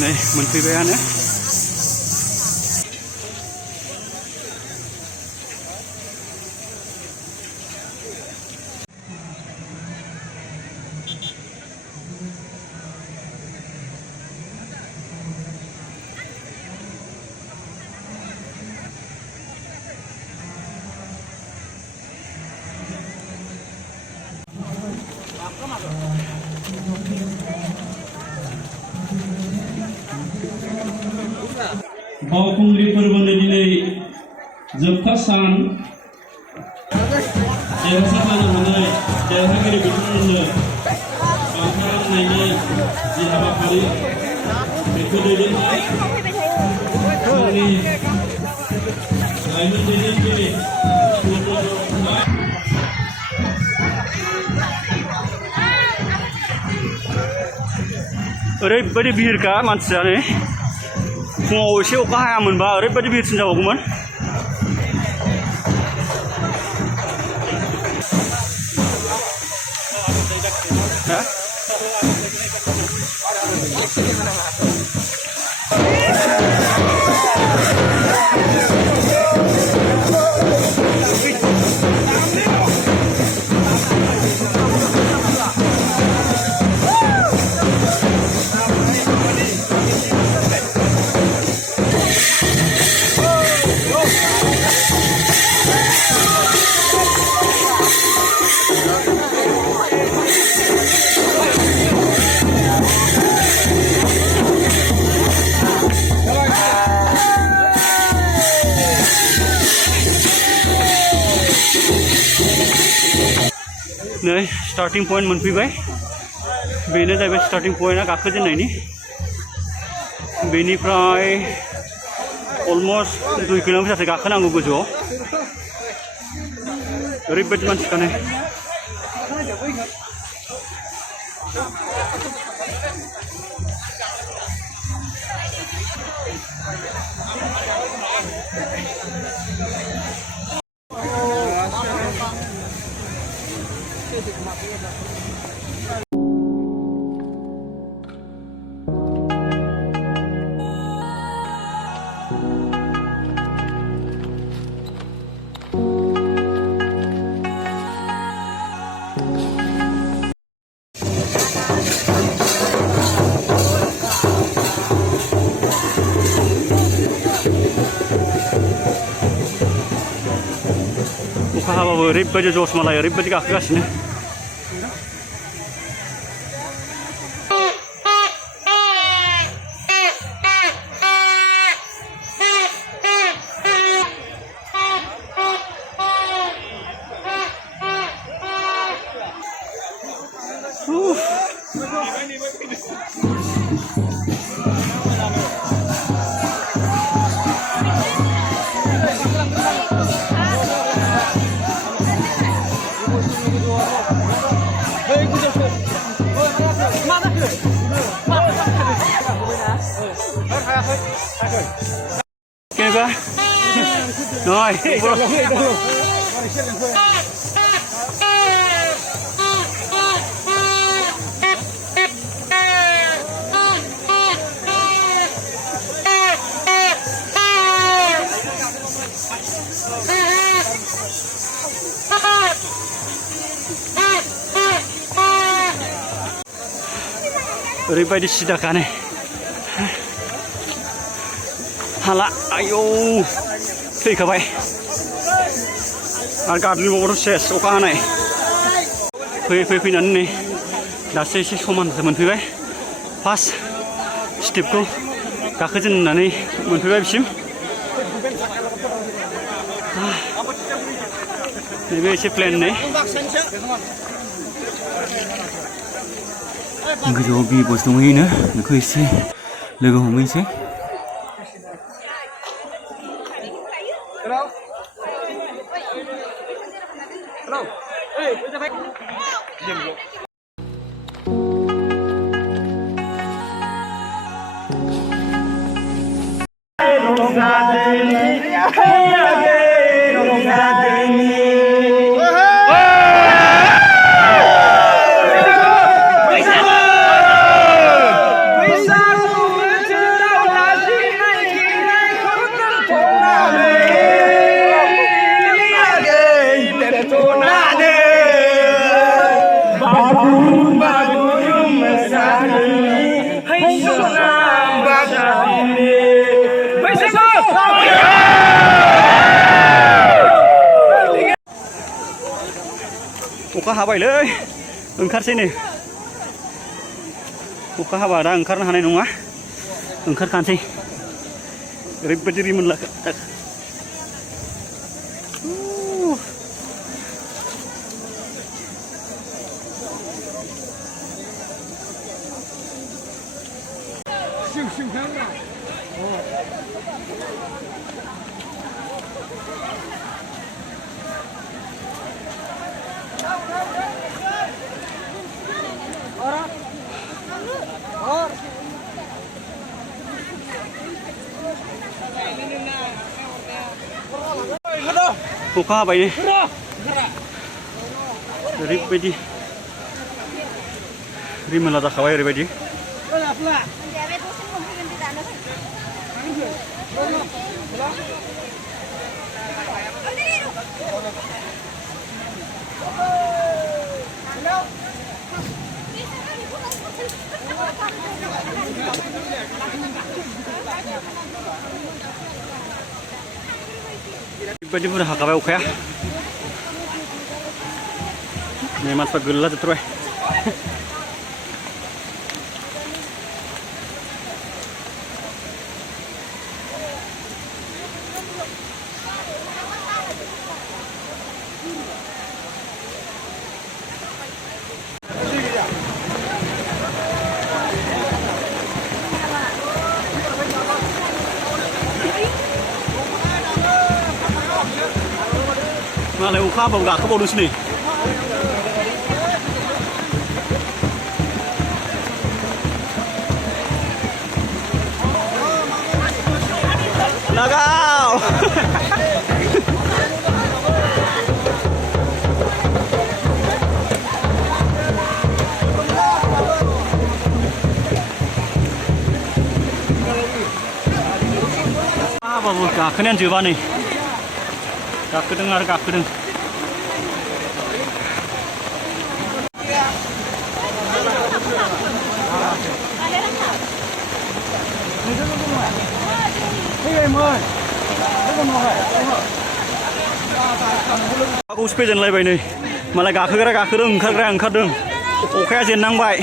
नै मोनफैबायानो बावखुंग्रि फोरबोनि दिनै जोबथा सान देरहासार जानो हानाय देरहागिरि बिथांमोननो बान्था राननायनि जि हाबाफारि बेखौ दैदेननाय जोंनि लाइमोन दैदेनगिरि ओरैबायदि भिरखा मानसियानो फुङाव एसे अखा हायामोनबा ओरैबायदि भिरसिन जाबावगौमोन नै स्टार्टिं पॉइंट मोनफैबाय बेनो जाहैबाय स्टार्टिं पॉइंटआ गाखोजेननायनि बेनिफ्राय अलमस्ट 2 किल'मिटारसो गाखोनांगौ गोजौआव ओरैबायदि मानसिखानो अखा हाबाबो ओरैबायदि जस मालाय ओरैबायदि गाखोगासिनो Kenapa? Nói. ओरैबायदि सिदाखानो हाला आयौ थैखाबाय आरो गाग्लिबावबाथ' सेस अखा हानाय फैयै फैनानै नै दासो एसे समानसो मोनफैबाय फार्स्ट स्टेपखौ गाखोजेननानै मोनफैबाय बिसिम नैबे एसे प्लेन नै गोजौआव बि बस दंहैयोनो बेखौ एसे लोगो हमहैनोसै अखा हाबायलै ओंखारसै नै अखा हाबा दा ओंखारनो हानाय नङा ओंखारखानोसै ओरैबायदि रिमोनला अखा हाबाय नै ओरैबायदि रिमोनला जाखाबाय ओरैबायदि ओरैबायदि बुरजा हाखाबाय अखाया नै मानसिफ्रा गोलैला जोबथारबाय मालाय अखा हाबाबो गाखोबावदोंसो नै लागाव हाबाबो गाखोनायानो जोबा नै गाखोदों आरो गाखोदों गाखौसो फेजेनलायबाय नै मालाय गाखोग्रा गाखोदों ओंखारग्राया ओंखारदों अखाया जेननांबाय